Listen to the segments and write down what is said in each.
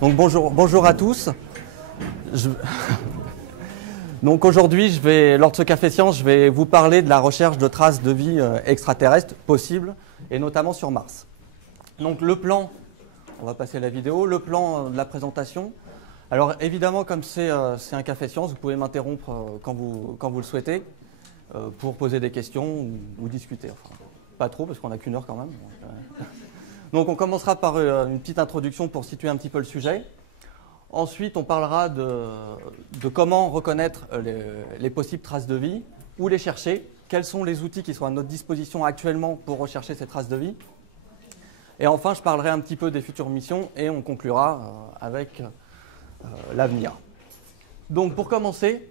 Donc bonjour à tous. Donc aujourd'hui, lors de ce Café Science, je vais vous parler de la recherche de traces de vie extraterrestre possibles, et notamment sur Mars. Donc le plan, on va passer à la vidéo, le plan de la présentation. Alors évidemment, comme c'est un Café Science, vous pouvez m'interrompre quand vous le souhaitez pour poser des questions ou discuter. Enfin, pas trop, parce qu'on n'a qu'une heure quand même. Donc on commencera par une petite introduction pour situer un petit peu le sujet. Ensuite, on parlera de comment reconnaître les possibles traces de vie, où les chercher, quels sont les outils qui sont à notre disposition actuellement pour rechercher ces traces de vie. Et enfin, je parlerai un petit peu des futures missions et on conclura avec l'avenir. Donc pour commencer,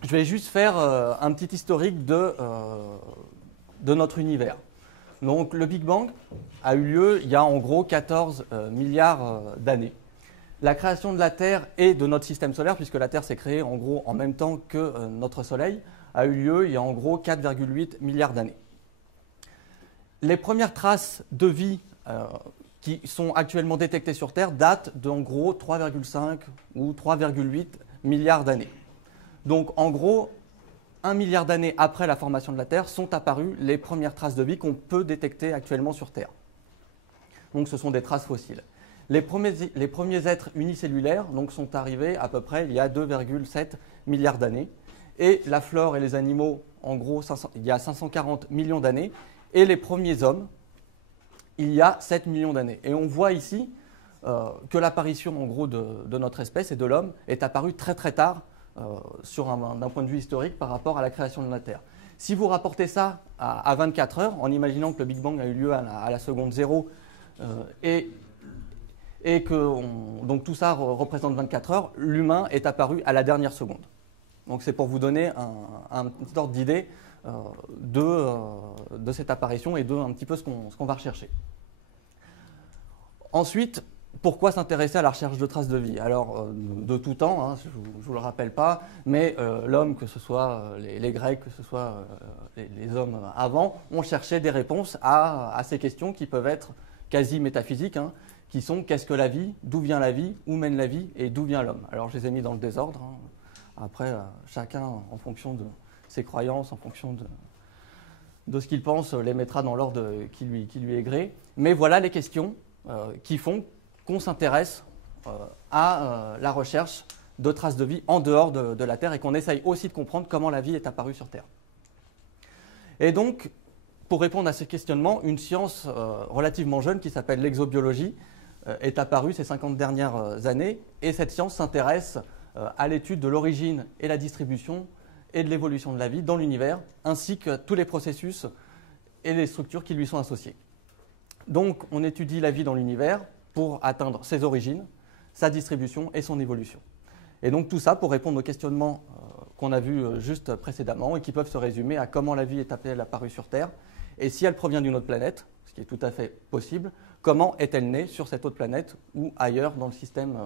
je vais juste faire un petit historique de notre univers. Donc le Big Bang a eu lieu il y a en gros 14 milliards d'années. La création de la Terre et de notre système solaire, puisque la Terre s'est créée en gros en même temps que notre Soleil, a eu lieu il y a en gros 4,8 milliards d'années. Les premières traces de vie qui sont actuellement détectées sur Terre datent d'en gros 3,5 ou 3,8 milliards d'années. Donc en gros, 1 milliard d'années après la formation de la Terre sont apparues les premières traces de vie qu'on peut détecter actuellement sur Terre. Donc ce sont des traces fossiles. Les premiers êtres unicellulaires donc, sont arrivés à peu près il y a 2,7 milliards d'années. Et la flore et les animaux, en gros, il y a 540 millions d'années. Et les premiers hommes, il y a 7 millions d'années. Et on voit ici que l'apparition en gros de notre espèce et de l'homme est apparue très très tard d'un point de vue historique par rapport à la création de la Terre. Si vous rapportez ça à 24 heures, en imaginant que le Big Bang a eu lieu à la seconde zéro et que donc tout ça représente 24 heures, l'humain est apparu à la dernière seconde. Donc c'est pour vous donner un petit ordre d'idée de cette apparition et de un petit peu ce qu'on va rechercher. Ensuite, pourquoi s'intéresser à la recherche de traces de vie? Alors, de tout temps, hein, je ne vous le rappelle pas, mais l'homme, que ce soit les Grecs, que ce soit les hommes avant, ont cherché des réponses à ces questions qui peuvent être quasi métaphysiques, hein, qui sont qu'est-ce que la vie, d'où vient la vie, où mène la vie et d'où vient l'homme. Alors je les ai mis dans le désordre, hein. Après chacun en fonction de ses croyances, en fonction de ce qu'il pense, les mettra dans l'ordre qui lui est gré. Mais voilà les questions qui font qu'on s'intéresse à la recherche de traces de vie en dehors de la Terre et qu'on essaye aussi de comprendre comment la vie est apparue sur Terre. Et donc, pour répondre à ces questionnements, une science relativement jeune qui s'appelle l'exobiologie est apparue ces 50 dernières années, et cette science s'intéresse à l'étude de l'origine et la distribution et de l'évolution de la vie dans l'univers, ainsi que tous les processus et les structures qui lui sont associées. Donc on étudie la vie dans l'univers pour atteindre ses origines, sa distribution et son évolution. Et donc tout ça pour répondre aux questionnements qu'on a vus juste précédemment et qui peuvent se résumer à comment la vie est apparue sur Terre, et si elle provient d'une autre planète, ce qui est tout à fait possible, comment est-elle née sur cette autre planète ou ailleurs dans le système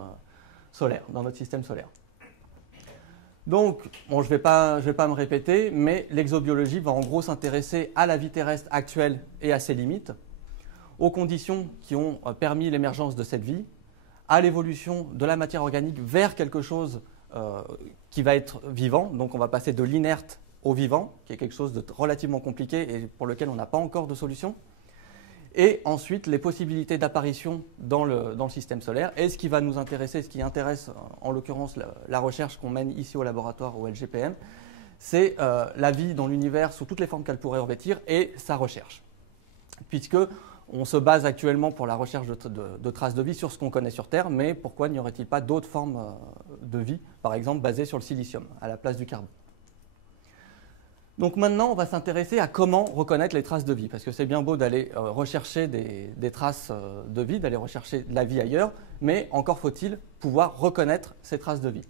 solaire, dans notre système solaire. Donc, bon, je vais pas me répéter, mais l'exobiologie va en gros s'intéresser à la vie terrestre actuelle et à ses limites, aux conditions qui ont permis l'émergence de cette vie, à l'évolution de la matière organique vers quelque chose qui va être vivant. Donc on va passer de l'inerte au vivant, qui est quelque chose de relativement compliqué et pour lequel on n'a pas encore de solution. Et ensuite, les possibilités d'apparition dans le système solaire. Et ce qui va nous intéresser, ce qui intéresse en l'occurrence la recherche qu'on mène ici au laboratoire au LGPM, c'est la vie dans l'univers sous toutes les formes qu'elle pourrait revêtir et sa recherche. Puisque on se base actuellement pour la recherche de traces de vie sur ce qu'on connaît sur Terre, mais pourquoi n'y aurait-il pas d'autres formes de vie, par exemple basées sur le silicium, à la place du carbone? Donc maintenant, on va s'intéresser à comment reconnaître les traces de vie, parce que c'est bien beau d'aller rechercher des traces de vie, d'aller rechercher de la vie ailleurs, mais encore faut-il pouvoir reconnaître ces traces de vie.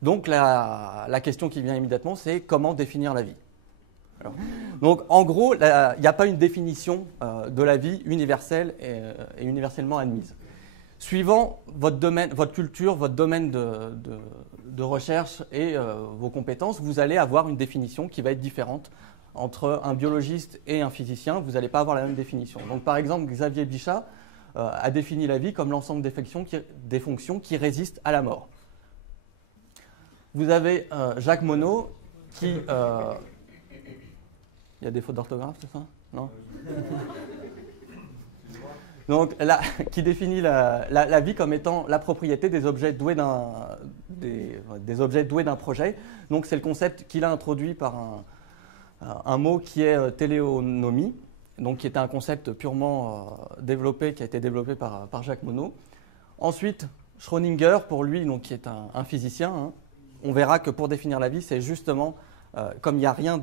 Donc la question qui vient immédiatement, c'est comment définir la vie? Alors, donc en gros, il n'y a pas une définition de la vie universelle et universellement admise. Suivant votre domaine, votre culture, votre domaine de recherche et vos compétences, vous allez avoir une définition qui va être différente. Entre un biologiste et un physicien, vous n'allez pas avoir la même définition. Donc par exemple, Xavier Bichat a défini la vie comme l'ensemble des fonctions qui résistent à la mort. Vous avez Jacques Monod qui... il y a des fautes d'orthographe, c'est ça? Non. Donc, là, qui définit la vie comme étant la propriété des objets doués des objets doués d'un projet. Donc, c'est le concept qu'il a introduit par un mot qui est téléonomie, donc qui était un concept purement développé, qui a été développé par Jacques Monod. Ensuite, Schrödinger, pour lui, donc, qui est un physicien, hein, on verra que pour définir la vie, c'est justement, comme il n'y a rien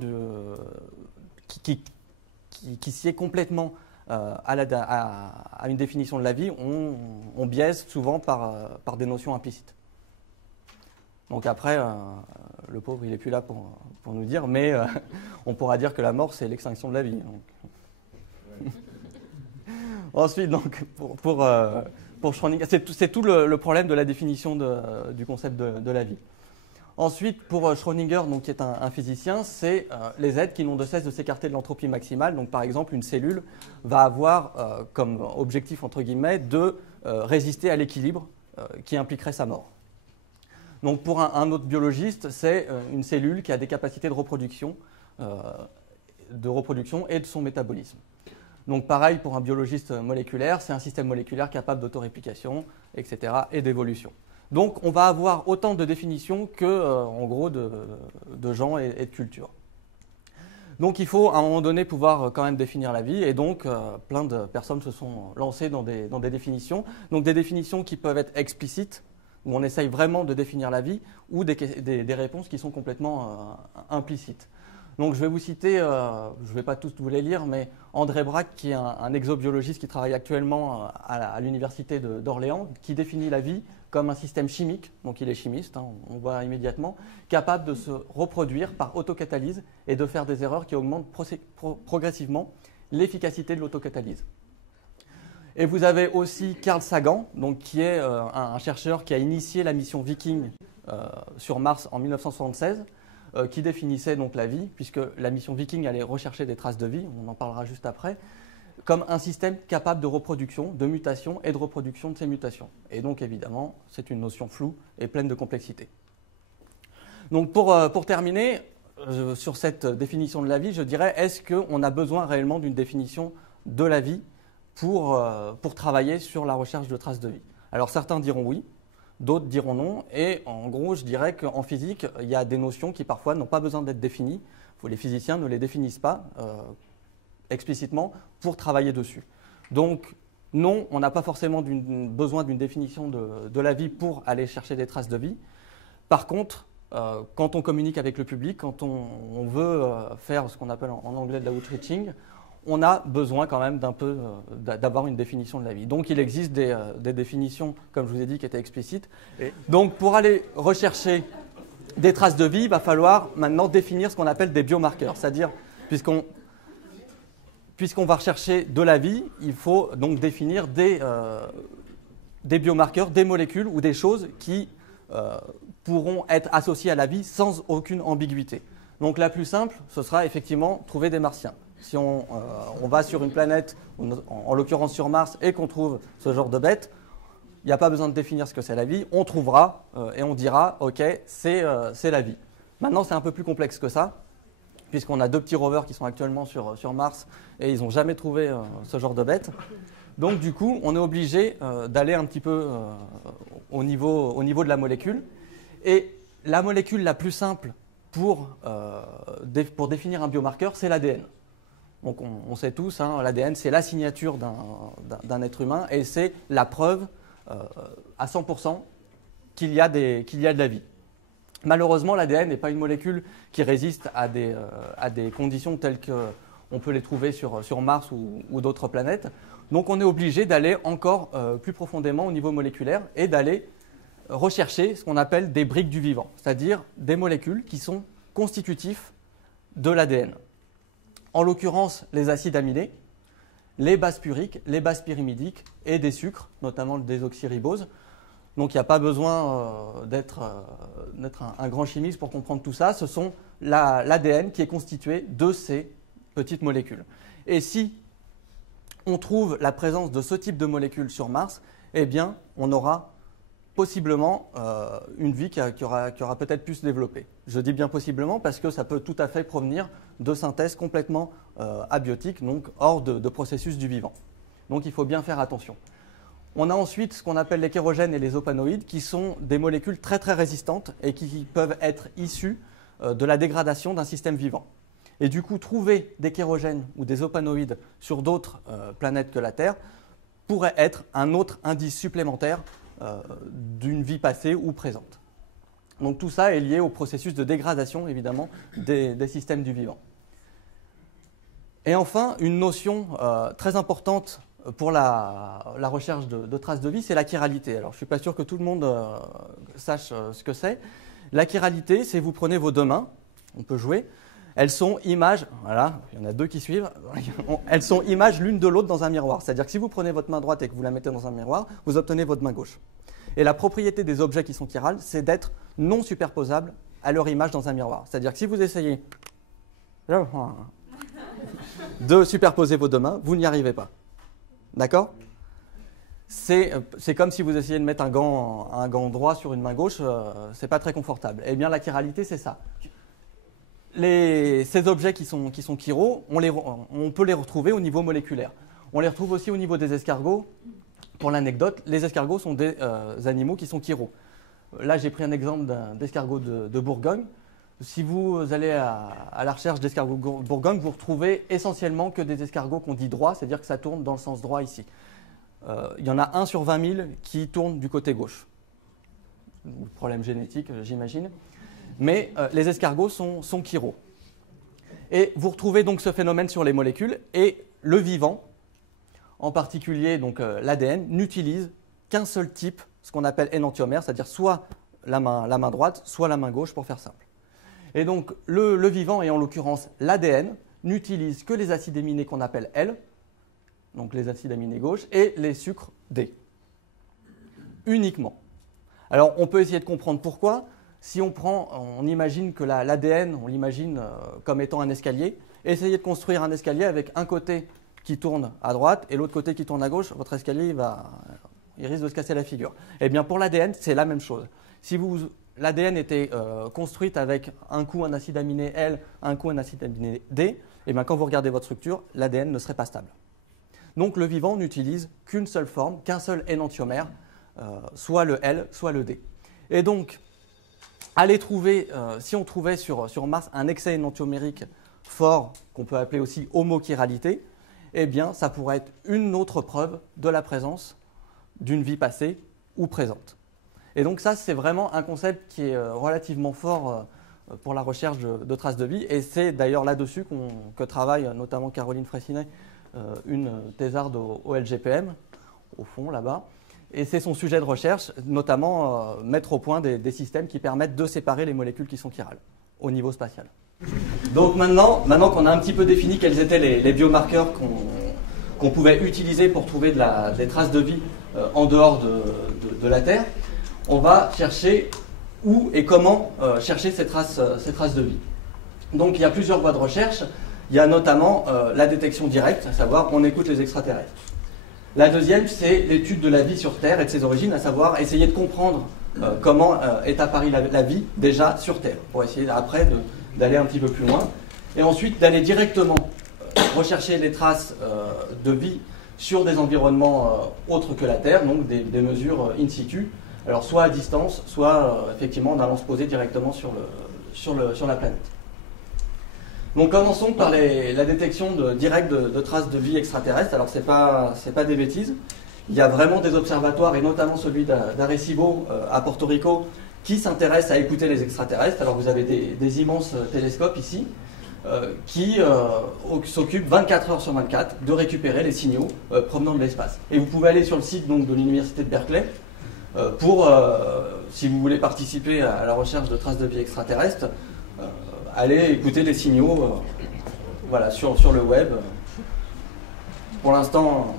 qui s'y est complètement à une définition de la vie, on biaise souvent par des notions implicites. Donc après, le pauvre, il n'est plus là pour nous dire, mais on pourra dire que la mort, c'est l'extinction de la vie. Donc. Ensuite, donc, pour Schrödinger, c'est tout le problème de la définition du concept de la vie. Ensuite, pour Schrödinger, donc, qui est un physicien, c'est les êtres qui n'ont de cesse de s'écarter de l'entropie maximale. Donc, par exemple, une cellule va avoir comme objectif, entre guillemets, de résister à l'équilibre qui impliquerait sa mort. Donc, pour un autre biologiste, c'est une cellule qui a des capacités de reproduction et de son métabolisme. Donc, pareil, pour un biologiste moléculaire, c'est un système moléculaire capable d'autoréplication, etc., et d'évolution. Donc, on va avoir autant de définitions que, en gros, de gens et de cultures. Donc, il faut, à un moment donné, pouvoir quand même définir la vie. Et donc, plein de personnes se sont lancées dans des définitions. Donc, des définitions qui peuvent être explicites, où on essaye vraiment de définir la vie, ou des réponses qui sont complètement implicites. Donc, je vais vous citer, je ne vais pas tous vous les lire, mais André Braque, qui est un exobiologiste qui travaille actuellement à l'université d'Orléans, qui définit la vie comme un système chimique, donc il est chimiste, hein, on voit immédiatement, capable de se reproduire par autocatalyse et de faire des erreurs qui augmentent progressivement l'efficacité de l'autocatalyse. Et vous avez aussi Carl Sagan, donc, qui est un chercheur qui a initié la mission Viking sur Mars en 1976, qui définissait donc la vie, puisque la mission Viking allait rechercher des traces de vie, on en parlera juste après, comme un système capable de reproduction, de mutation et de reproduction de ces mutations. Et donc évidemment, c'est une notion floue et pleine de complexité. Donc pour terminer, sur cette définition de la vie, je dirais, est-ce qu'on a besoin réellement d'une définition de la vie pour travailler sur la recherche de traces de vie? Alors certains diront oui, d'autres diront non, et en gros, je dirais qu'en physique, il y a des notions qui parfois n'ont pas besoin d'être définies. Les physiciens ne les définissent pas explicitement pour travailler dessus. Donc non, on n'a pas forcément besoin d'une définition de la vie pour aller chercher des traces de vie. Par contre, quand on communique avec le public, quand on veut faire ce qu'on appelle en anglais de l'outreaching, on a besoin quand même d'avoir une définition de la vie. Donc il existe des définitions, comme je vous ai dit, qui étaient explicites. Et donc pour aller rechercher des traces de vie, il va falloir maintenant définir ce qu'on appelle des biomarqueurs. C'est-à-dire, puisqu'on va rechercher de la vie, il faut donc définir des biomarqueurs, des molécules ou des choses qui pourront être associées à la vie sans aucune ambiguïté. Donc la plus simple, ce sera effectivement trouver des martiens. Si on va sur une planète, en l'occurrence sur Mars, et qu'on trouve ce genre de bête, il n'y a pas besoin de définir ce que c'est la vie, on trouvera et on dira « ok, c'est la vie ». Maintenant, c'est un peu plus complexe que ça, puisqu'on a 2 petits rovers qui sont actuellement sur Mars et ils n'ont jamais trouvé ce genre de bête. Donc du coup, on est obligé d'aller un petit peu au niveau de la molécule. Et la molécule la plus simple pour définir un biomarqueur, c'est l'ADN. Donc on sait tous, hein, l'ADN, c'est la signature d'un être humain et c'est la preuve à 100% qu'il y a de la vie. Malheureusement, l'ADN n'est pas une molécule qui résiste à des conditions telles qu'on peut les trouver sur Mars ou d'autres planètes. Donc on est obligé d'aller encore plus profondément au niveau moléculaire et d'aller rechercher ce qu'on appelle des briques du vivant, c'est-à-dire des molécules qui sont constitutifs de l'ADN. En l'occurrence, les acides aminés, les bases puriques, les bases pyrimidiques et des sucres, notamment le désoxyribose. Donc il n'y a pas besoin d'être un grand chimiste pour comprendre tout ça. Ce sont l'ADN qui est constitué de ces petites molécules. Et si on trouve la présence de ce type de molécules sur Mars, eh bien, on aura possiblement une vie qui aura peut-être pu se développer. Je dis bien possiblement parce que ça peut tout à fait provenir de synthèse complètement abiotique, donc hors de processus du vivant. Donc il faut bien faire attention. On a ensuite ce qu'on appelle les kérogènes et les opanoïdes, qui sont des molécules très très résistantes et qui peuvent être issues de la dégradation d'un système vivant. Et du coup, trouver des kérogènes ou des opanoïdes sur d'autres planètes que la Terre pourrait être un autre indice supplémentaire d'une vie passée ou présente. Donc tout ça est lié au processus de dégradation, évidemment, des systèmes du vivant. Et enfin, une notion très importante pour la recherche de traces de vie, c'est la chiralité. Alors je ne suis pas sûr que tout le monde sache ce que c'est. La chiralité, c'est vous prenez vos deux mains, on peut jouer, elles sont images, voilà, il y en a deux qui suivent, elles sont images l'une de l'autre dans un miroir. C'est-à-dire que si vous prenez votre main droite et que vous la mettez dans un miroir, vous obtenez votre main gauche. Et la propriété des objets qui sont chirales, c'est d'être non superposables à leur image dans un miroir. C'est-à-dire que si vous essayez de superposer vos deux mains, vous n'y arrivez pas. D'accord ? C'est comme si vous essayez de mettre un gant droit sur une main gauche, c'est pas très confortable. Eh bien, la chiralité, c'est ça. Ces objets qui sont chiraux, on peut les retrouver au niveau moléculaire. On les retrouve aussi au niveau des escargots. Pour l'anecdote, les escargots sont des animaux qui sont chiraux. Là, j'ai pris un exemple d'escargot de Bourgogne. Si vous allez à la recherche d'escargots de Bourgogne, vous retrouvez essentiellement que des escargots qu'on dit droits, c'est-à-dire que ça tourne dans le sens droit ici. Il y en a 1 sur 20 000 qui tourne du côté gauche. Problème génétique, j'imagine. Mais les escargots sont chiraux. Et vous retrouvez donc ce phénomène sur les molécules, et le vivant, en particulier donc l'ADN, n'utilise qu'un seul type, ce qu'on appelle énantiomère, c'est-à-dire soit la main droite, soit la main gauche, pour faire simple. Et donc le vivant, et en l'occurrence l'ADN, n'utilise que les acides aminés qu'on appelle L, donc les acides aminés gauche, et les sucres D, uniquement. Alors on peut essayer de comprendre pourquoi. Si on imagine que l'ADN, on l'imagine comme étant un escalier, essayez de construire un escalier avec un côté qui tourne à droite et l'autre côté qui tourne à gauche, votre escalier il risque de se casser la figure. Eh bien pour l'ADN, c'est la même chose. Si l'ADN était construite avec un coup un acide aminé L, un coup un acide aminé D, eh bien quand vous regardez votre structure, l'ADN ne serait pas stable. Donc le vivant n'utilise qu'une seule forme, qu'un seul énantiomère, soit le L, soit le D. Et donc, si on trouvait sur Mars un excès énantiomérique fort, qu'on peut appeler aussi homochiralité, eh bien ça pourrait être une autre preuve de la présence d'une vie passée ou présente. Et donc ça, c'est vraiment un concept qui est relativement fort pour la recherche de traces de vie, et c'est d'ailleurs là-dessus que travaille notamment Caroline Fraissinet, une thésarde au LGPM, au fond là-bas. Et c'est son sujet de recherche, notamment mettre au point des systèmes qui permettent de séparer les molécules qui sont chirales au niveau spatial. Donc maintenant qu'on a un petit peu défini quels étaient les biomarqueurs qu'on pouvait utiliser pour trouver des traces de vie en dehors de la Terre, on va chercher où et comment chercher ces traces de vie. Donc il y a plusieurs voies de recherche. Il y a notamment la détection directe, à savoir on écoute les extraterrestres. La deuxième, c'est l'étude de la vie sur Terre et de ses origines, à savoir essayer de comprendre comment est apparue la vie déjà sur Terre, pour essayer après d'aller un petit peu plus loin. Et ensuite d'aller directement rechercher les traces de vie sur des environnements autres que la Terre, donc des mesures in situ, alors soit à distance, soit effectivement en allant se poser directement sur la planète. Donc commençons par la détection directe de traces de vie extraterrestre. Alors c'est pas des bêtises. Il y a vraiment des observatoires, et notamment celui d'Arecibo à Porto Rico, qui s'intéressent à écouter les extraterrestres. Alors vous avez des immenses télescopes ici qui s'occupent 24 heures sur 24 de récupérer les signaux provenant de l'espace. Et vous pouvez aller sur le site donc, de l'université de Berkeley si vous voulez participer à la recherche de traces de vie extraterrestre, allez écouter les signaux voilà, sur le web. Pour l'instant,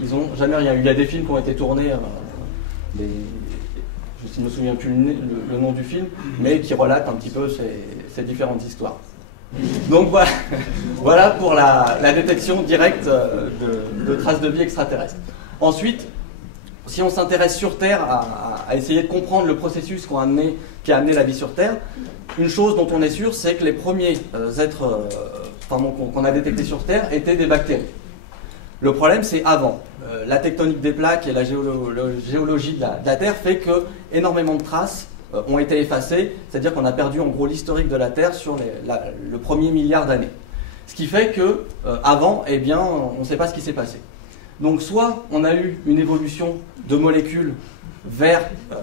ils ont jamais rien eu. Il y a des films qui ont été tournés, je ne me souviens plus le nom du film, mais qui relatent un petit peu ces différentes histoires. Donc voilà, voilà pour la détection directe de traces de vie extraterrestres. Ensuite, si on s'intéresse sur Terre à essayer de comprendre le processus qui a amené la vie sur Terre, une chose dont on est sûr, c'est que les premiers êtres qu'on a détectés sur Terre étaient des bactéries. Le problème, c'est avant. La tectonique des plaques et la géologie de la Terre fait que énormément de traces ont été effacées, c'est-à-dire qu'on a perdu en gros l'historique de la Terre sur le premier milliard d'années. Ce qui fait que avant, eh bien, on ne sait pas ce qui s'est passé. Donc soit on a eu une évolution de molécules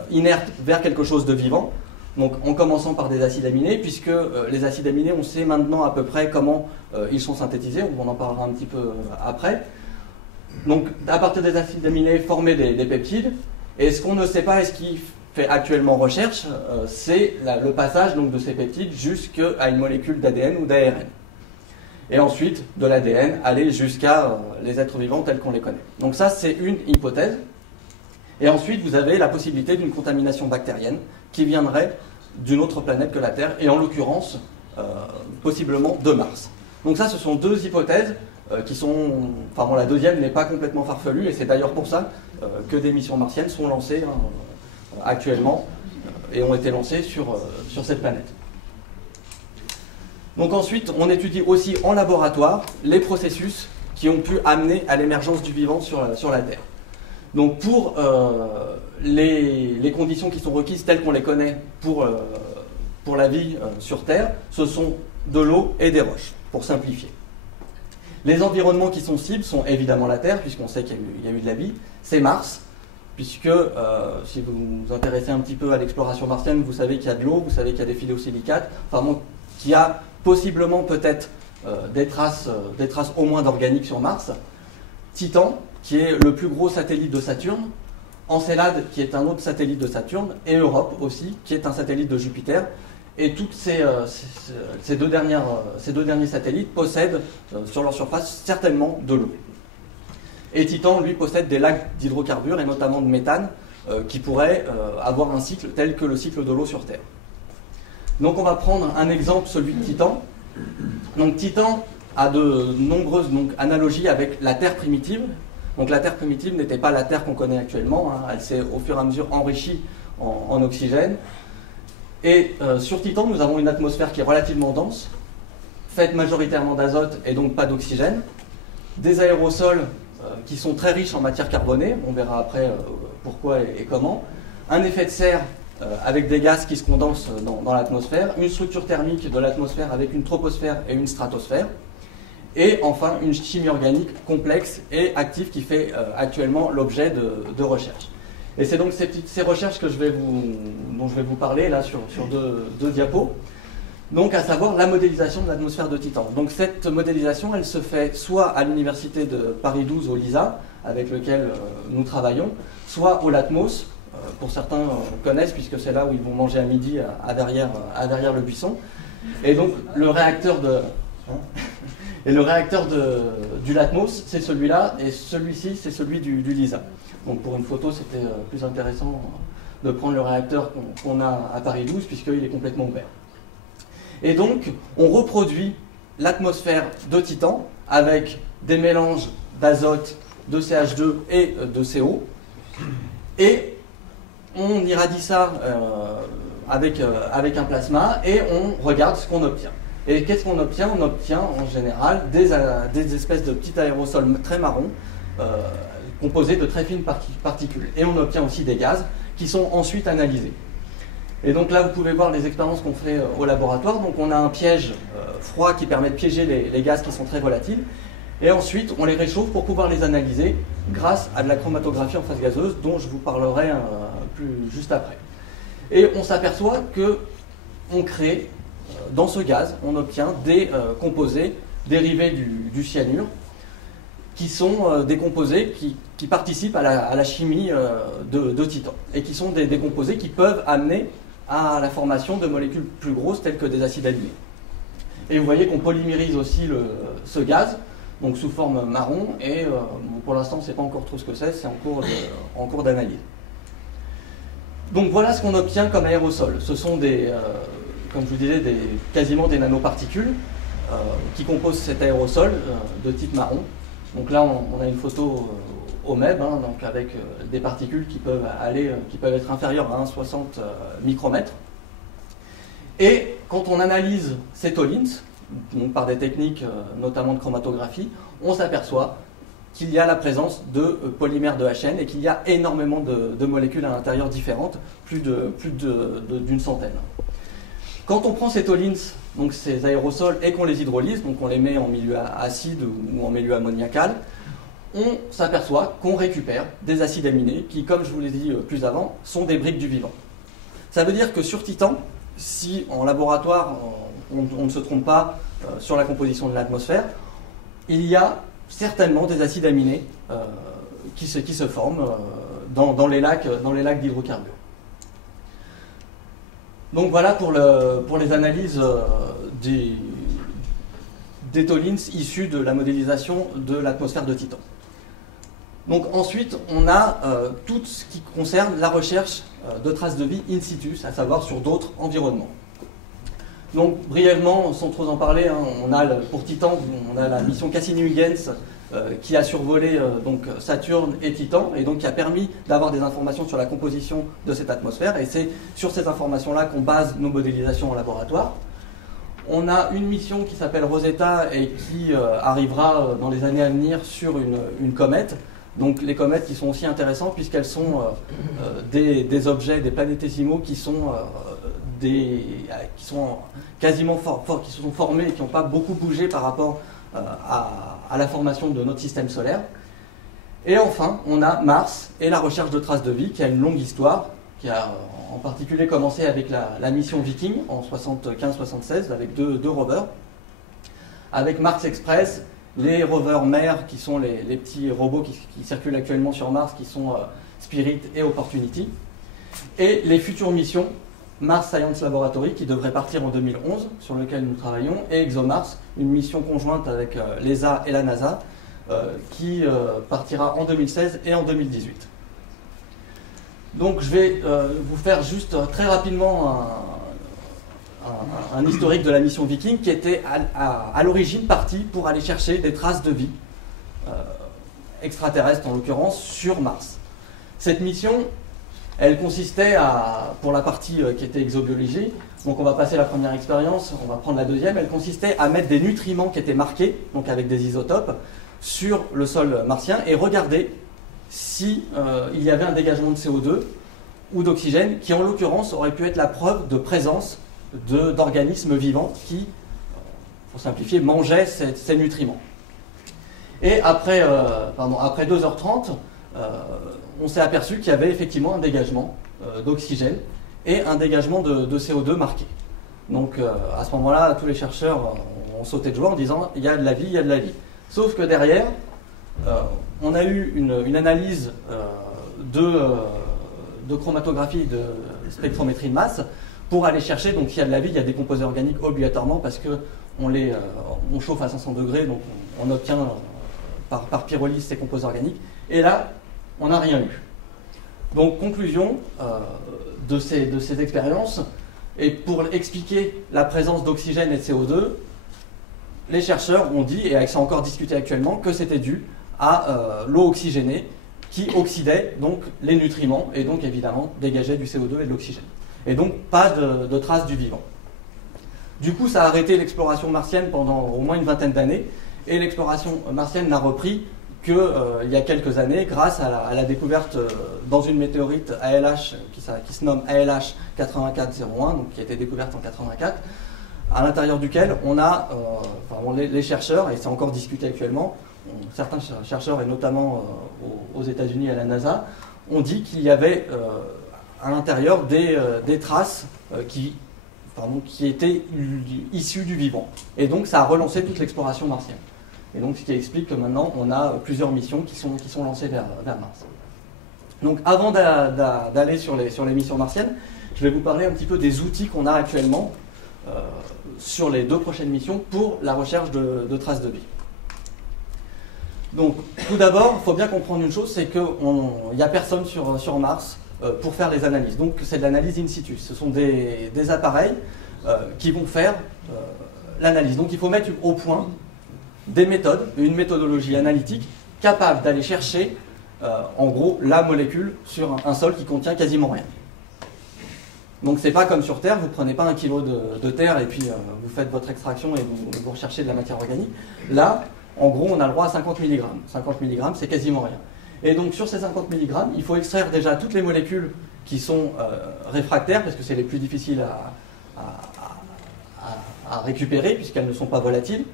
inertes vers quelque chose de vivant, donc en commençant par des acides aminés, puisque les acides aminés, on sait maintenant à peu près comment ils sont synthétisés, on en parlera un petit peu après. Donc à partir des acides aminés, former des peptides, et ce qu'on ne sait pas et ce qui fait actuellement recherche, c'est le passage donc, de ces peptides jusqu'à une molécule d'ADN ou d'ARN. Et ensuite, de l'ADN, aller jusqu'à les êtres vivants tels qu'on les connaît. Donc ça, c'est une hypothèse. Et ensuite, vous avez la possibilité d'une contamination bactérienne qui viendrait d'une autre planète que la Terre, et en l'occurrence, possiblement de Mars. Donc ça, ce sont deux hypothèses qui sont... Enfin bon, la deuxième n'est pas complètement farfelue, et c'est d'ailleurs pour ça que des missions martiennes sont lancées actuellement, et ont été lancées sur cette planète. Donc ensuite, on étudie aussi en laboratoire les processus qui ont pu amener à l'émergence du vivant sur la Terre. Donc pour les conditions qui sont requises telles qu'on les connaît pour la vie sur Terre, ce sont de l'eau et des roches, pour simplifier. Les environnements qui sont cibles sont évidemment la Terre, puisqu'on sait qu'il y a eu de la vie. C'est Mars, puisque si vous vous intéressez un petit peu à l'exploration martienne, vous savez qu'il y a de l'eau, vous savez qu'il y a des phylosilicates, enfin bon, qu'il y a possiblement peut-être des traces au moins d'organique sur Mars. Titan, qui est le plus gros satellite de Saturne, Encelade, qui est un autre satellite de Saturne, et Europe aussi, qui est un satellite de Jupiter. Et tous ces deux derniers satellites possèdent sur leur surface certainement de l'eau. Et Titan, lui, possède des lacs d'hydrocarbures, et notamment de méthane, qui pourraient avoir un cycle tel que le cycle de l'eau sur Terre. Donc on va prendre un exemple, celui de Titan. Donc Titan a de nombreuses analogies avec la Terre primitive. Donc la Terre primitive n'était pas la Terre qu'on connaît actuellement, hein. Elle s'est au fur et à mesure enrichie en oxygène. Et sur Titan, nous avons une atmosphère qui est relativement dense, faite majoritairement d'azote et donc pas d'oxygène. Des aérosols qui sont très riches en matière carbonée, on verra après pourquoi et comment. Un effet de serre avec des gaz qui se condensent dans l'atmosphère, une structure thermique de l'atmosphère avec une troposphère et une stratosphère, et enfin une chimie organique complexe et active qui fait actuellement l'objet de recherches. Et c'est donc ces recherches dont je vais vous parler là sur deux diapos, donc à savoir la modélisation de l'atmosphère de Titan. Donc cette modélisation, elle se fait soit à l'université de Paris 12 au LISA, avec lequel nous travaillons, soit au LATMOS, pour certains connaissent, puisque c'est là où ils vont manger à midi à derrière le buisson. Et donc le réacteur du LATMOS, c'est celui-là, et celui-ci, c'est celui du LISA. Donc pour une photo, c'était plus intéressant de prendre le réacteur qu'on a à Paris 12, puisqu'il est complètement ouvert. Et donc, on reproduit l'atmosphère de Titan avec des mélanges d'azote, de CH2 et de CO, et on irradie ça avec un plasma, et on regarde ce qu'on obtient. Et qu'est-ce qu'on obtient? On obtient en général des espèces de petits aérosols très marrons, composés de très fines particules. Et on obtient aussi des gaz qui sont ensuite analysés. Et donc là, vous pouvez voir les expériences qu'on fait au laboratoire. Donc on a un piège froid qui permet de piéger les gaz qui sont très volatiles. Et ensuite, on les réchauffe pour pouvoir les analyser grâce à de la chromatographie en phase gazeuse, dont je vous parlerai juste après. Et on s'aperçoit qu'on crée, dans ce gaz, on obtient des composés dérivés du cyanure, qui sont des composés qui participent à la chimie de Titan, et qui sont des composés qui peuvent amener à la formation de molécules plus grosses telles que des acides aminés. Et vous voyez qu'on polymérise aussi ce gaz, donc sous forme marron, et pour l'instant on ne sait pas encore trop ce que c'est en cours d'analyse. Donc voilà ce qu'on obtient comme aérosol. Ce sont comme je vous disais, quasiment des nanoparticules. qui composent cet aérosol de type marron. Donc là, on a une photo au MEB, hein, donc avec des particules qui peuvent être inférieures à 1,60 micromètres. Et quand on analyse ces tholins, donc par des techniques notamment de chromatographie, on s'aperçoit qu'il y a la présence de polymères de HN et qu'il y a énormément de molécules à l'intérieur différentes, plus d'une centaine. Quand on prend ces tholins, donc ces aérosols, et qu'on les hydrolyse, donc on les met en milieu acide ou en milieu ammoniacal, on s'aperçoit qu'on récupère des acides aminés qui, comme je vous l'ai dit plus avant, sont des briques du vivant. Ça veut dire que sur Titan, si en laboratoire on ne se trompe pas sur la composition de l'atmosphère, il y a certainement des acides aminés qui se forment dans les lacs d'hydrocarbures. Donc voilà pour les analyses des tholins issus de la modélisation de l'atmosphère de Titan. Donc ensuite, on a tout ce qui concerne la recherche de traces de vie in situ, à savoir sur d'autres environnements. Donc brièvement, sans trop en parler, hein, pour Titan, on a la mission Cassini-Huygens qui a survolé donc Saturne et Titan, et donc qui a permis d'avoir des informations sur la composition de cette atmosphère, et c'est sur ces informations-là qu'on base nos modélisations en laboratoire. On a une mission qui s'appelle Rosetta et qui arrivera dans les années à venir sur une comète. Donc les comètes qui sont aussi intéressantes puisqu'elles sont des objets, des planétésimaux qui sont quasiment qui se sont formés et qui n'ont pas beaucoup bougé par rapport à la formation de notre système solaire. Et enfin, on a Mars et la recherche de traces de vie qui a une longue histoire, qui a en particulier commencé avec la mission Viking en 75-76 avec deux rovers. Avec Mars Express, les rovers mères qui sont les petits robots qui circulent actuellement sur Mars, qui sont Spirit et Opportunity. Et les futures missions, Mars Science Laboratory qui devrait partir en 2011, sur lequel nous travaillons, et ExoMars, une mission conjointe avec l'ESA et la NASA, qui partira en 2016 et en 2018. Donc je vais vous faire juste très rapidement un historique de la mission Viking qui était à l'origine partie pour aller chercher des traces de vie, extraterrestres en l'occurrence, sur Mars. Cette mission, elle consistait pour la partie qui était exobiologie, donc on va passer la première expérience, on va prendre la deuxième, elle consistait à mettre des nutriments qui étaient marqués, donc avec des isotopes, sur le sol martien et regarder si il y avait un dégagement de CO2 ou d'oxygène qui en l'occurrence aurait pu être la preuve de présence d'organismes vivants qui, pour simplifier, mangeaient ces nutriments. Et après 2h30, on s'est aperçu qu'il y avait effectivement un dégagement d'oxygène et un dégagement de CO2 marqué. Donc à ce moment-là, tous les chercheurs ont sauté de joie en disant il y a de la vie, il y a de la vie. Sauf que derrière, on a eu une analyse de chromatographie, de spectrométrie de masse, pour aller chercher, donc s'il y a de la vie, il y a des composés organiques obligatoirement parce qu'on chauffe à 500 degrés, donc on obtient par pyrolyse ces composés organiques. Et là, on n'a rien eu. Donc conclusion de ces expériences, et pour expliquer la présence d'oxygène et de CO2, les chercheurs ont dit, et c'est encore discuté actuellement, que c'était dû à l'eau oxygénée qui oxydait donc les nutriments et donc évidemment dégageait du CO2 et de l'oxygène. Et donc pas de traces du vivant. Du coup, ça a arrêté l'exploration martienne pendant au moins une vingtaine d'années, et l'exploration martienne n'a repris qu'il y a quelques années grâce à la découverte dans une météorite ALH qui se nomme ALH 8401, donc qui a été découverte en 84, à l'intérieur duquel on a, les chercheurs, et c'est encore discuté actuellement, certains chercheurs, et notamment aux États-Unis et à la NASA, ont dit qu'il y avait à l'intérieur des traces qui étaient issues du vivant. Et donc ça a relancé toute l'exploration martienne. Et donc ce qui explique que maintenant on a plusieurs missions qui sont lancées vers Mars. Donc avant d'aller sur les missions martiennes, je vais vous parler un petit peu des outils qu'on a actuellement sur les 2 prochaines missions pour la recherche de traces de vie. Donc tout d'abord, il faut bien comprendre une chose, c'est qu'il n'y a personne sur Mars pour faire les analyses. Donc c'est de l'analyse in situ. Ce sont des appareils qui vont faire l'analyse. Donc il faut mettre au point des méthodes, une méthodologie analytique capable d'aller chercher, en gros, la molécule sur un sol qui contient quasiment rien. Donc c'est pas comme sur Terre, vous prenez pas 1 kg de terre et puis vous faites votre extraction et vous recherchez de la matière organique. Là, en gros, on a le droit à 50 mg. 50 mg, c'est quasiment rien. Et donc sur ces 50 mg, il faut extraire déjà toutes les molécules qui sont réfractaires, parce que c'est les plus difficiles à récupérer, puisqu'elles ne sont pas volatiles.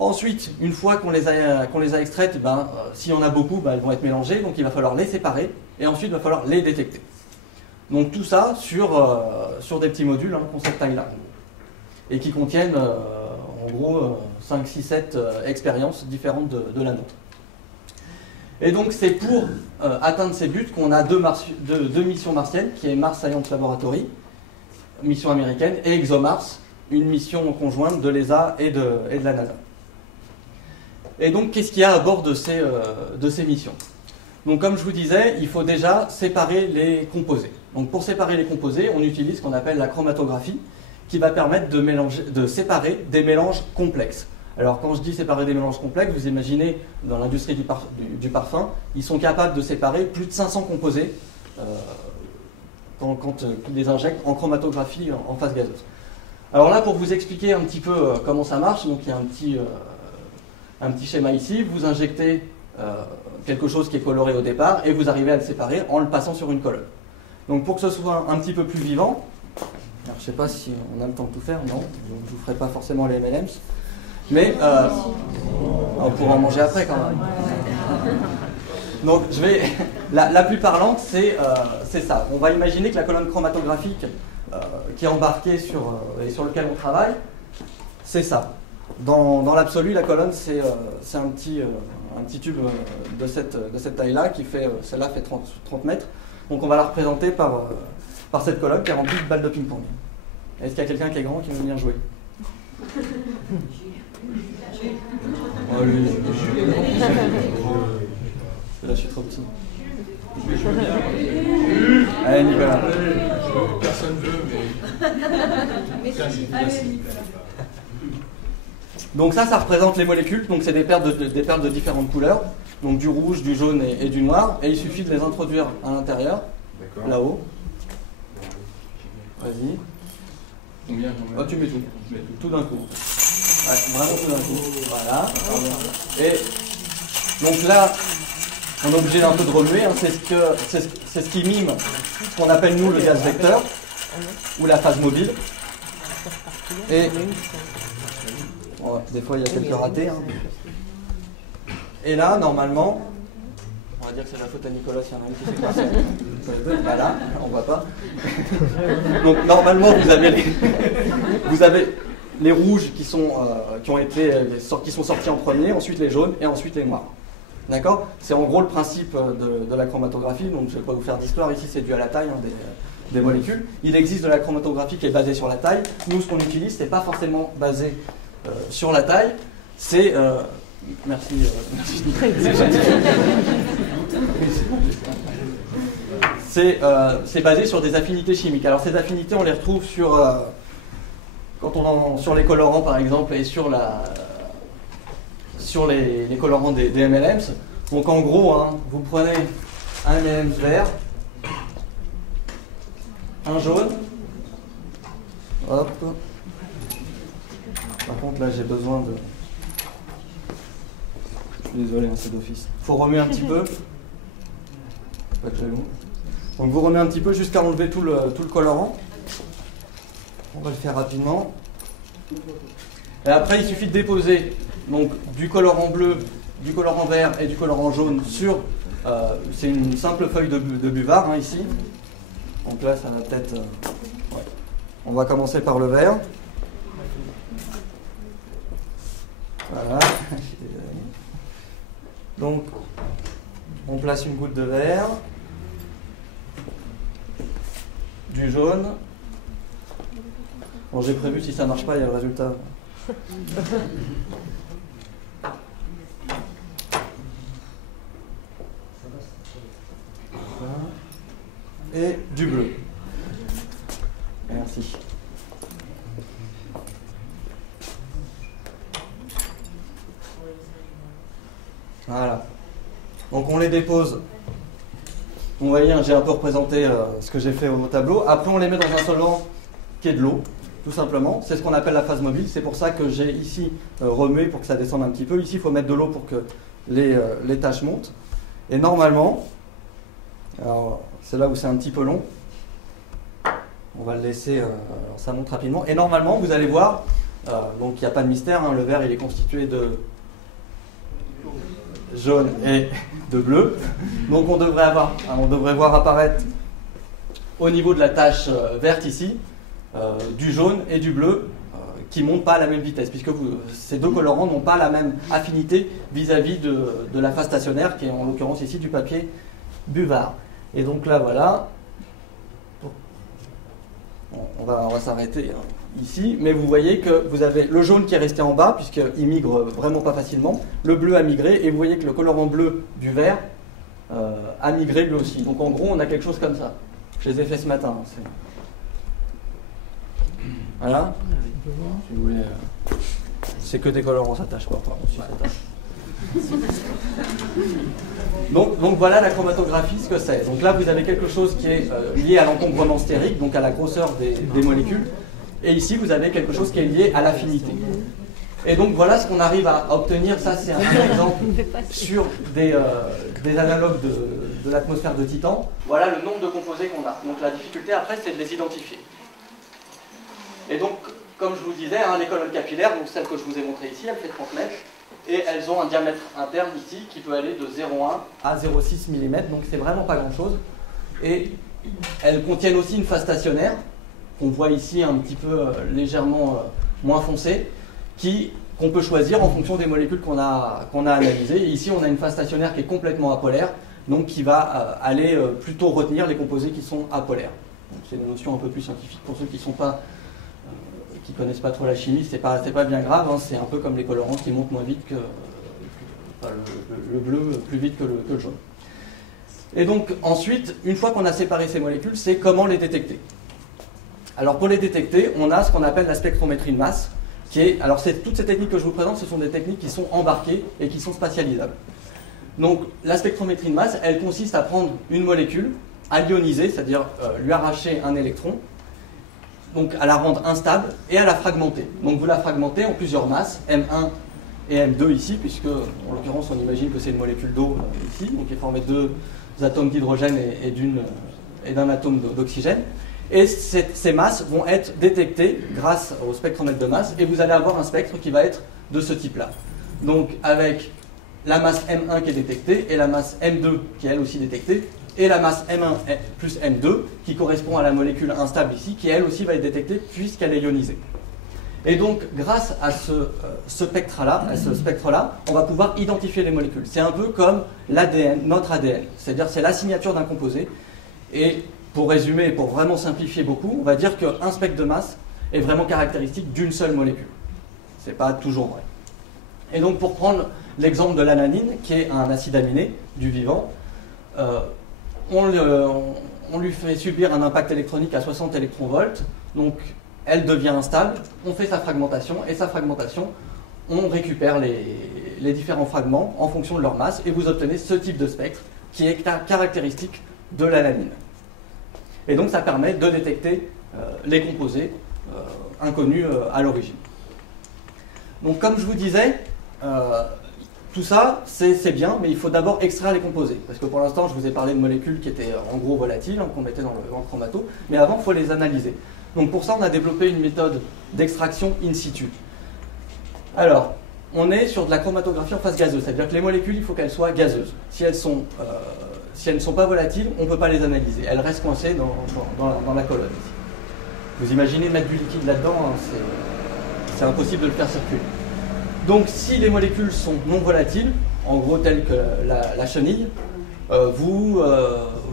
Ensuite, une fois qu'on les a extraites, s'il y en a beaucoup, elles vont être mélangées, donc il va falloir les séparer, et ensuite il va falloir les détecter. Donc tout ça sur des petits modules qui ont cette taille-là, et qui contiennent en gros 5, 6, 7 expériences différentes de la nôtre. Et donc c'est pour atteindre ces buts qu'on a deux missions martiennes, qui est Mars Science Laboratory, mission américaine, et ExoMars, une mission conjointe de l'ESA et de la NASA. Et donc qu'est-ce qu'il y a à bord de ces missions? Donc comme je vous disais, il faut déjà séparer les composés. Donc pour séparer les composés, on utilise ce qu'on appelle la chromatographie, qui va permettre de séparer des mélanges complexes. Alors quand je dis séparer des mélanges complexes, vous imaginez, dans l'industrie du parfum, ils sont capables de séparer plus de 500 composés quand ils les injectent en chromatographie en phase gazeuse. Alors là, pour vous expliquer un petit peu comment ça marche, donc il y a un petit schéma ici, vous injectez quelque chose qui est coloré au départ et vous arrivez à le séparer en le passant sur une colonne. Donc pour que ce soit un petit peu plus vivant, alors je ne sais pas si on a le temps de tout faire, non, je ne vous ferai pas forcément les M&M's, mais on pourra en manger après quand même. Donc la plus parlante, c'est ça. On va imaginer que la colonne chromatographique qui est embarquée et sur lequel on travaille, c'est ça. Dans l'absolu, la colonne, c'est un petit tube de cette taille-là, celle-là fait 30 mètres. Donc on va la représenter par cette colonne qui est remplie de balles de ping-pong. Est-ce qu'il y a quelqu'un qui est grand qui veut venir jouer? Oh, lui. Là, je suis trop petit. Allez, Nicolas. Personne ne veut, mais... Donc ça représente les molécules. Donc c'est des perles de différentes couleurs. Donc du rouge, du jaune et du noir. Et il suffit de les introduire à l'intérieur, là-haut. Vas-y. Oh, tu mets tout. Tout d'un coup. Ouais, vraiment tout d'un coup. Voilà. Et donc là, on est obligé d'un peu de remuer. Hein. C'est ce qui mime ce qu'on appelle nous le gaz vecteur ou la phase mobile. Et bon, des fois il y a quelques ratés. Hein. Et là, normalement, on va dire que c'est la faute à Nicolas s'il y en a une qui s'est passée. Voilà, on voit pas. Donc normalement, vous avez les rouges qui sont sortis en premier, ensuite les jaunes et ensuite les noirs. D'accord? C'est en gros le principe de la chromatographie. Donc je ne vais pas vous faire d'histoire ici, c'est dû à la taille des molécules. Il existe de la chromatographie qui est basée sur la taille. Nous, ce qu'on utilise, c'est pas forcément basé sur la taille. C'est merci. C'est basé sur des affinités chimiques. Alors ces affinités, on les retrouve sur les colorants par exemple et sur les colorants des M&M's. Donc en gros, hein, vous prenez un M&M's vert, un jaune, hop. Par contre là j'ai besoin de... Je suis désolé, hein, c'est d'office. Il faut remuer un petit peu. Pas très long. Donc vous remuez un petit peu jusqu'à enlever tout le colorant. On va le faire rapidement. Et après il suffit de déposer donc, du colorant bleu, du colorant vert et du colorant jaune sur... c'est une simple feuille de buvard hein, ici. Donc là ça va peut-être... ouais. On va commencer par le vert. Voilà. Donc on place une goutte de vert, du jaune. Bon, j'ai prévu si ça marche pas, il y a le résultat. Et du bleu. dépose. Vous voyez, hein, j'ai un peu représenté ce que j'ai fait au tableau. Après, on les met dans un solvant qui est de l'eau, tout simplement. C'est ce qu'on appelle la phase mobile. C'est pour ça que j'ai ici remué pour que ça descende un petit peu. Ici, il faut mettre de l'eau pour que les tâches montent. Et normalement, c'est là où c'est un petit peu long. On va le laisser, ça monte rapidement. Et normalement, vous allez voir, donc il n'y a pas de mystère, hein, le vert il est constitué de jaune et de bleu. Donc on devrait voir apparaître au niveau de la tache verte ici, du jaune et du bleu qui ne montent pas à la même vitesse, puisque ces deux colorants n'ont pas la même affinité vis-à-vis de la phase stationnaire, qui est en l'occurrence ici du papier buvard. Et donc là, voilà. On va s'arrêter ici, mais vous voyez que vous avez le jaune qui est resté en bas, puisqu'il migre vraiment pas facilement. Le bleu a migré, et vous voyez que le colorant bleu du vert a migré lui aussi. Donc en gros, on a quelque chose comme ça. Je les ai fait ce matin. Voilà. Si vous voulez, c'est que des colorants, ça tâche pas. Si ça tâche. Donc voilà la chromatographie, ce que c'est. Donc là, vous avez quelque chose qui est lié à l'encombrement stérique, donc à la grosseur des molécules. Et ici, vous avez quelque chose qui est lié à l'affinité. Et donc voilà ce qu'on arrive à obtenir. Ça, c'est un exemple sur des analogues de l'atmosphère de Titan. Voilà le nombre de composés qu'on a. Donc la difficulté après, c'est de les identifier. Et donc, comme je vous disais, hein, les colonnes capillaires, donc celle que je vous ai montrée ici, elle fait 30 mètres. Et elles ont un diamètre interne ici qui peut aller de 0,1 à 0,6 mm, donc c'est vraiment pas grand chose. Et elles contiennent aussi une phase stationnaire, qu'on voit ici un petit peu légèrement moins foncée, qu'on peut choisir en fonction des molécules qu'on a analysées. Et ici on a une phase stationnaire qui est complètement apolaire, donc qui va aller plutôt retenir les composés qui sont apolaires. C'est une notion un peu plus scientifique pour ceux qui sont pas... qui ne connaissent pas trop la chimie, c'est pas bien grave, hein, c'est un peu comme les colorants qui montent moins vite que le bleu plus vite que le jaune. Et donc ensuite, une fois qu'on a séparé ces molécules, c'est comment les détecter. Alors pour les détecter, on a ce qu'on appelle la spectrométrie de masse, alors toutes ces techniques que je vous présente, ce sont des techniques qui sont embarquées et qui sont spatialisables. Donc la spectrométrie de masse, elle consiste à prendre une molécule, à l'ioniser, c'est-à-dire lui arracher un électron, donc à la rendre instable et à la fragmenter. Donc vous la fragmentez en plusieurs masses, M1 et M2 ici, puisque en l'occurrence on imagine que c'est une molécule d'eau ici, donc qui est formée de 2 atomes d'hydrogène et d'un atome d'oxygène. Et ces masses vont être détectées grâce au spectromètre de masse, et vous allez avoir un spectre qui va être de ce type-là. Donc avec la masse M1 qui est détectée et la masse M2 qui est elle aussi détectée, et la masse M1 plus M2 qui correspond à la molécule instable ici, qui elle aussi va être détectée puisqu'elle est ionisée. Et donc grâce à ce spectre-là, on va pouvoir identifier les molécules. C'est un peu comme l'ADN, notre ADN, c'est-à-dire c'est la signature d'un composé. Et pour résumer, pour vraiment simplifier beaucoup, on va dire qu'un spectre de masse est vraiment caractéristique d'une seule molécule. Ce n'est pas toujours vrai. Et donc pour prendre l'exemple de l'ananine, qui est un acide aminé du vivant, on lui fait subir un impact électronique à 60 électronvolts, donc elle devient instable, on fait sa fragmentation, et sa fragmentation, on récupère les différents fragments en fonction de leur masse, et vous obtenez ce type de spectre qui est caractéristique de l'ananine. Et donc ça permet de détecter les composés inconnus à l'origine. Donc comme je vous disais, tout ça, c'est bien, mais il faut d'abord extraire les composés. Parce que pour l'instant, je vous ai parlé de molécules qui étaient en gros volatiles, hein, qu'on mettait dans le chromato, mais avant, il faut les analyser. Donc pour ça, on a développé une méthode d'extraction in situ. Alors, on est sur de la chromatographie en phase gazeuse, c'est-à-dire que les molécules, il faut qu'elles soient gazeuses. Si elles ne sont pas volatiles, on ne peut pas les analyser. Elles restent coincées dans la colonne. Vous imaginez mettre du liquide là-dedans, hein, c'est impossible de le faire circuler. Donc si les molécules sont non volatiles, en gros telles que la chenille, vous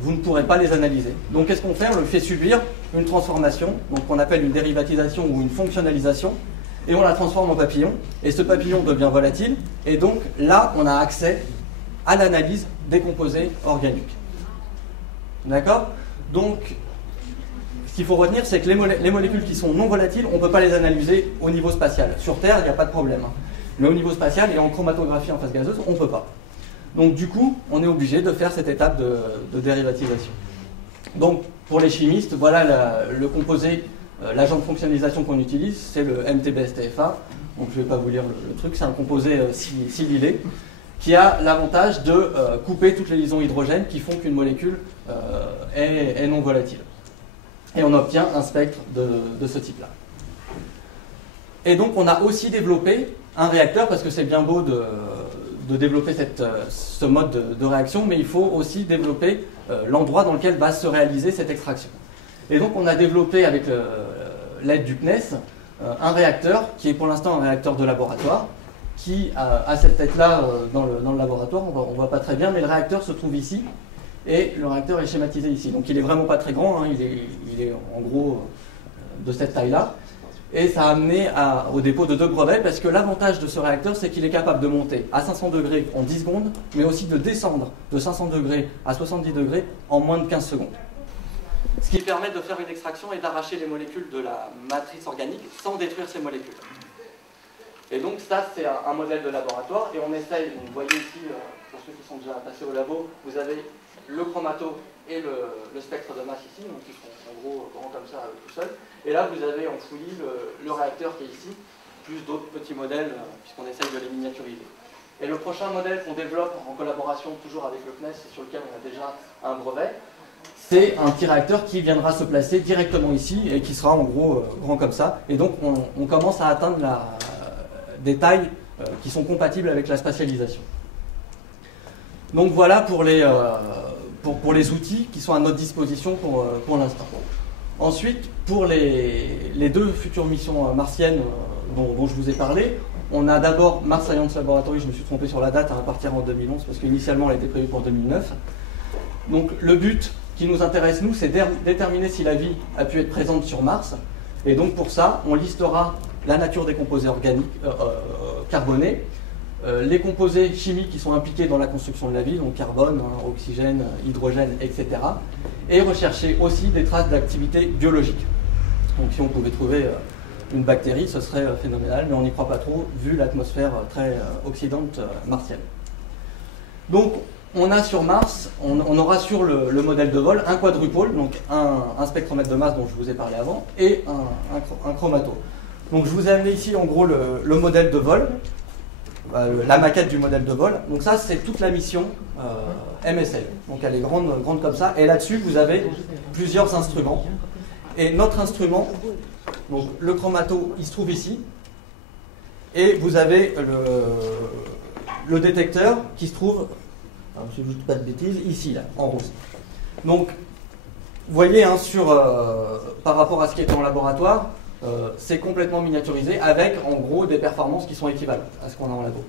ne pourrez pas les analyser. Donc qu'est-ce qu'on fait? On le fait subir une transformation, donc qu'on appelle une dérivatisation ou une fonctionnalisation, et on la transforme en papillon, et ce papillon devient volatile, et donc là on a accès à l'analyse des composés organiques. D'accord? Donc ce qu'il faut retenir, c'est que les molécules qui sont non volatiles, on ne peut pas les analyser au niveau spatial. Sur Terre, il n'y a pas de problème. Mais au niveau spatial et en chromatographie en phase gazeuse, on ne peut pas. Donc du coup, on est obligé de faire cette étape de dérivatisation. Donc pour les chimistes, voilà le composé, l'agent de fonctionnalisation qu'on utilise, c'est le MTBSTFA. Donc je ne vais pas vous lire le truc, c'est un composé silylé qui a l'avantage de couper toutes les liaisons hydrogènes qui font qu'une molécule est non volatile. Et on obtient un spectre de ce type-là. Et donc on a aussi développé un réacteur, parce que c'est bien beau de développer ce mode de réaction, mais il faut aussi développer l'endroit dans lequel va se réaliser cette extraction. Et donc on a développé avec l'aide du CNES un réacteur qui est pour l'instant un réacteur de laboratoire, qui a cette tête-là dans le laboratoire, on ne voit pas très bien, mais le réacteur se trouve ici, et le réacteur est schématisé ici. Donc il n'est vraiment pas très grand, hein, il est en gros de cette taille-là. Et ça a amené au dépôt de 2 brevets, parce que l'avantage de ce réacteur, c'est qu'il est capable de monter à 500 degrés en 10 secondes, mais aussi de descendre de 500 degrés à 70 degrés en moins de 15 secondes. Ce qui permet de faire une extraction et d'arracher les molécules de la matrice organique sans détruire ces molécules. Et donc ça, c'est un modèle de laboratoire, et on essaye, vous voyez ici, pour ceux qui sont déjà passés au labo, vous avez le chromato et le spectre de masse ici, donc qui sont en gros grands comme ça tout seuls. Et là, vous avez en fouillis le réacteur qui est ici, plus d'autres petits modèles, puisqu'on essaye de les miniaturiser. Et le prochain modèle qu'on développe en collaboration toujours avec le CNES, et sur lequel on a déjà un brevet, c'est un petit réacteur qui viendra se placer directement ici, et qui sera en gros grand comme ça. Et donc, on commence à atteindre des tailles qui sont compatibles avec la spatialisation. Donc voilà pour les outils qui sont à notre disposition pour l'instant. Ensuite, pour les 2 futures missions martiennes dont je vous ai parlé, on a d'abord Mars Science Laboratory, je me suis trompé sur la date, à partir en 2011, parce qu'initialement elle était prévue pour 2009. Donc le but qui nous intéresse, nous, c'est de déterminer si la vie a pu être présente sur Mars. Et donc pour ça, on listera la nature des composés organiques carbonés, les composés chimiques qui sont impliqués dans la construction de la vie, donc carbone, oxygène, hydrogène, etc. Et rechercher aussi des traces d'activité biologique. Donc si on pouvait trouver une bactérie, ce serait phénoménal, mais on n'y croit pas trop, vu l'atmosphère très oxydante martienne. Donc on a sur Mars, on aura sur le modèle de vol un quadrupôle, donc un spectromètre de masse dont je vous ai parlé avant, et un chromato. Donc je vous ai amené ici en gros le modèle de vol, la maquette du modèle de vol. Donc ça, c'est toute la mission MSL. Donc elle est grande comme ça. Et là-dessus, vous avez plusieurs instruments. Et notre instrument, donc le chromato, il se trouve ici. Et vous avez le détecteur qui se trouve, je ne dis pas de bêtises, ici, là, en rose. Donc, vous voyez, hein, par rapport à ce qui était en laboratoire, c'est complètement miniaturisé avec en gros des performances qui sont équivalentes à ce qu'on a en labo.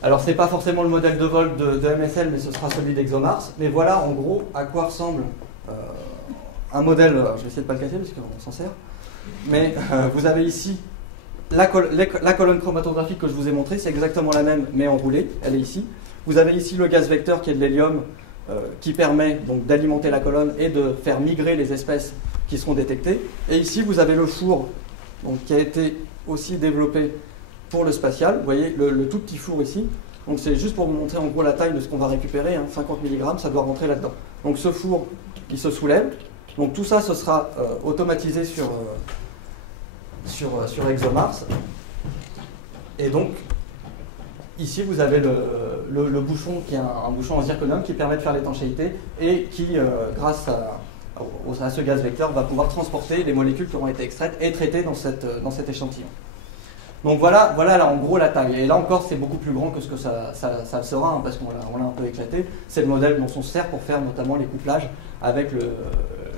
Alors c'est pas forcément le modèle de vol de MSL, mais ce sera celui d'ExoMars. Mais voilà en gros à quoi ressemble un modèle, je vais essayer de pas le casser parce qu'on s'en sert. Mais vous avez ici la colonne chromatographique que je vous ai montrée, c'est exactement la même mais enroulée, elle est ici. Vous avez ici le gaz vecteur qui est de l'hélium qui permet donc d'alimenter la colonne et de faire migrer les espèces qui seront détectés. Et ici, vous avez le four donc, qui a été aussi développé pour le spatial. Vous voyez le tout petit four ici. Donc c'est juste pour vous montrer en gros la taille de ce qu'on va récupérer. 50 mg, ça doit rentrer là-dedans. Donc ce four qui se soulève. Donc tout ça, ce sera automatisé sur ExoMars. Et donc, ici, vous avez le bouchon qui est un bouchon en zirconium qui permet de faire l'étanchéité et qui, grâce à ce gaz vecteur, va pouvoir transporter les molécules qui auront été extraites et traitées dans cet échantillon. Donc voilà là en gros la taille. Et là encore, c'est beaucoup plus grand que ce que ça sera, hein, parce qu'on l'a un peu éclaté. C'est le modèle dont on se sert pour faire notamment les couplages avec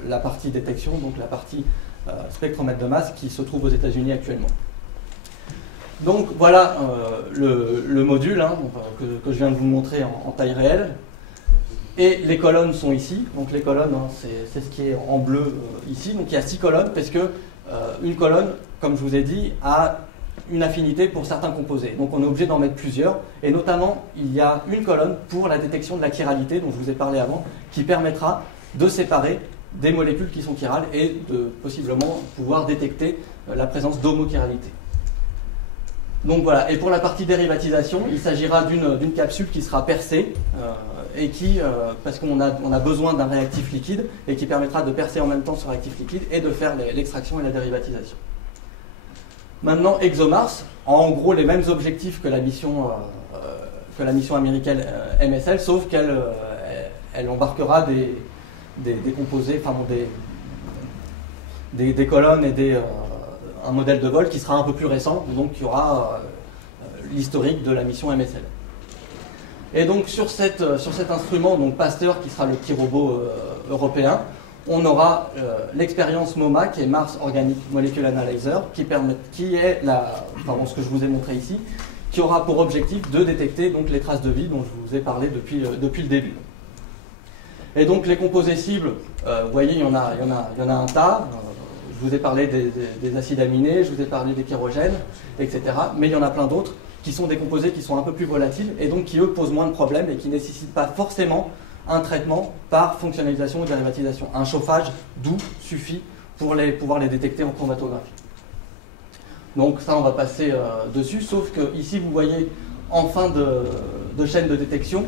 la partie détection, donc la partie spectromètre de masse qui se trouve aux États-Unis actuellement. Donc voilà le module hein, que je viens de vous montrer en taille réelle. Et les colonnes sont ici. Donc les colonnes, hein, c'est ce qui est en bleu ici. Donc il y a 6 colonnes parce que une colonne, comme je vous ai dit, a une affinité pour certains composés. Donc on est obligé d'en mettre plusieurs. Et notamment, il y a une colonne pour la détection de la chiralité, dont je vous ai parlé avant, qui permettra de séparer des molécules qui sont chirales et de possiblement pouvoir détecter la présence d'homochiralité. Donc voilà, et pour la partie dérivatisation, il s'agira d'une capsule qui sera percée et qui, parce qu'on a besoin d'un réactif liquide et qui permettra de percer en même temps ce réactif liquide et de faire l'extraction et la dérivatisation. Maintenant, ExoMars, en gros les mêmes objectifs que la mission américaine MSL, sauf qu'elle elle embarquera des composés, enfin des colonnes et un modèle de vol qui sera un peu plus récent, donc il y aura l'historique de la mission MSL. Et donc sur cet instrument, donc Pasteur, qui sera le petit robot européen, on aura l'expérience MOMA, qui est Mars Organic Molecule Analyzer, qui est ce que je vous ai montré ici, qui aura pour objectif de détecter donc les traces de vie dont je vous ai parlé depuis le début. Et donc les composés cibles, vous voyez, il y en a un tas. Je vous ai parlé des acides aminés, je vous ai parlé des kérogènes, etc. Mais il y en a plein d'autres qui sont des composés qui sont un peu plus volatiles et donc qui, eux, posent moins de problèmes et qui ne nécessitent pas forcément un traitement par fonctionnalisation ou dérivatisation. Un chauffage doux suffit pour pouvoir les détecter en chromatographie. Donc ça, on va passer dessus, sauf que ici, vous voyez en fin de chaîne de détection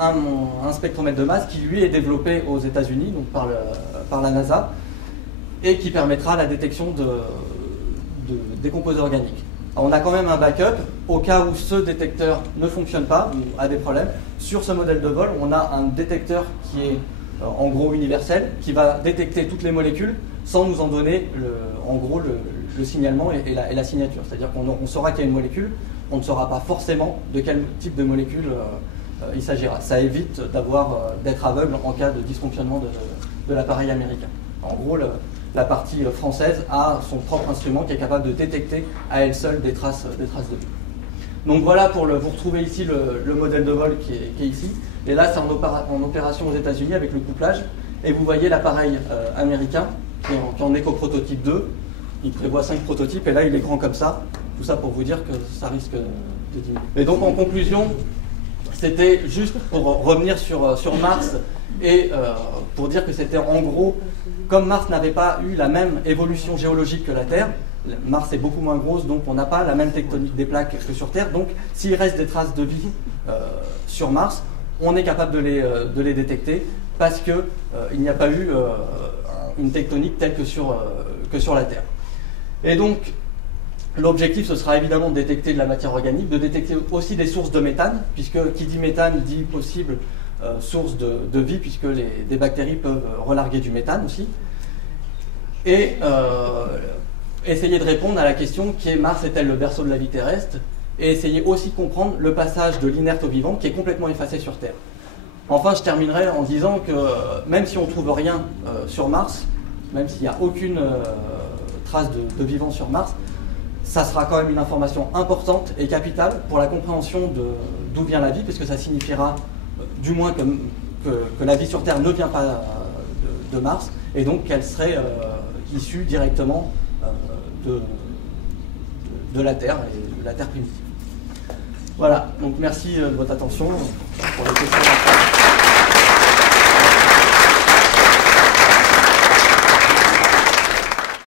un spectromètre de masse qui, lui, est développé aux États-Unis, donc par la NASA, et qui permettra la détection des composés organiques. Alors, on a quand même un backup au cas où ce détecteur ne fonctionne pas ou a des problèmes. Sur ce modèle de vol, on a un détecteur qui est en gros universel, qui va détecter toutes les molécules sans nous en donner le signalement et la signature. C'est-à-dire qu'on saura qu'il y a une molécule, on ne saura pas forcément de quel type de molécule il s'agira. Ça évite d'être aveugle en cas de dysfonctionnement de l'appareil américain. En gros, la partie française a son propre instrument qui est capable de détecter à elle seule des traces de vie. Donc voilà, vous retrouvez ici le modèle de vol qui est ici. Et là, c'est en opération aux États-Unis avec le couplage. Et vous voyez l'appareil américain qui est en éco-prototype 2. Il prévoit 5 prototypes et là, il est grand comme ça. Tout ça pour vous dire que ça risque de diminuer. Et donc, en conclusion, c'était juste pour revenir sur Mars et pour dire que c'était en gros, comme Mars n'avait pas eu la même évolution géologique que la Terre, Mars est beaucoup moins grosse, donc on n'a pas la même tectonique des plaques que sur Terre. Donc s'il reste des traces de vie sur Mars, on est capable de les détecter parce qu'il n'y a pas eu une tectonique telle que sur la Terre. Et donc l'objectif, ce sera évidemment de détecter de la matière organique, de détecter aussi des sources de méthane, puisque qui dit méthane dit possible source de vie, puisque des bactéries peuvent relarguer du méthane aussi. Et essayer de répondre à la question qui est Mars est-elle le berceau de la vie terrestre, et essayer aussi de comprendre le passage de l'inerte au vivant qui est complètement effacé sur Terre. Enfin, je terminerai en disant que même si on ne trouve rien sur Mars, même s'il n'y a aucune trace de vivant sur Mars, ça sera quand même une information importante et capitale pour la compréhension d'où vient la vie, puisque ça signifiera du moins que la vie sur Terre ne vient pas de Mars, et donc qu'elle serait issue directement de la Terre, et de la Terre primitive. Voilà, donc merci de votre attention pour les questions.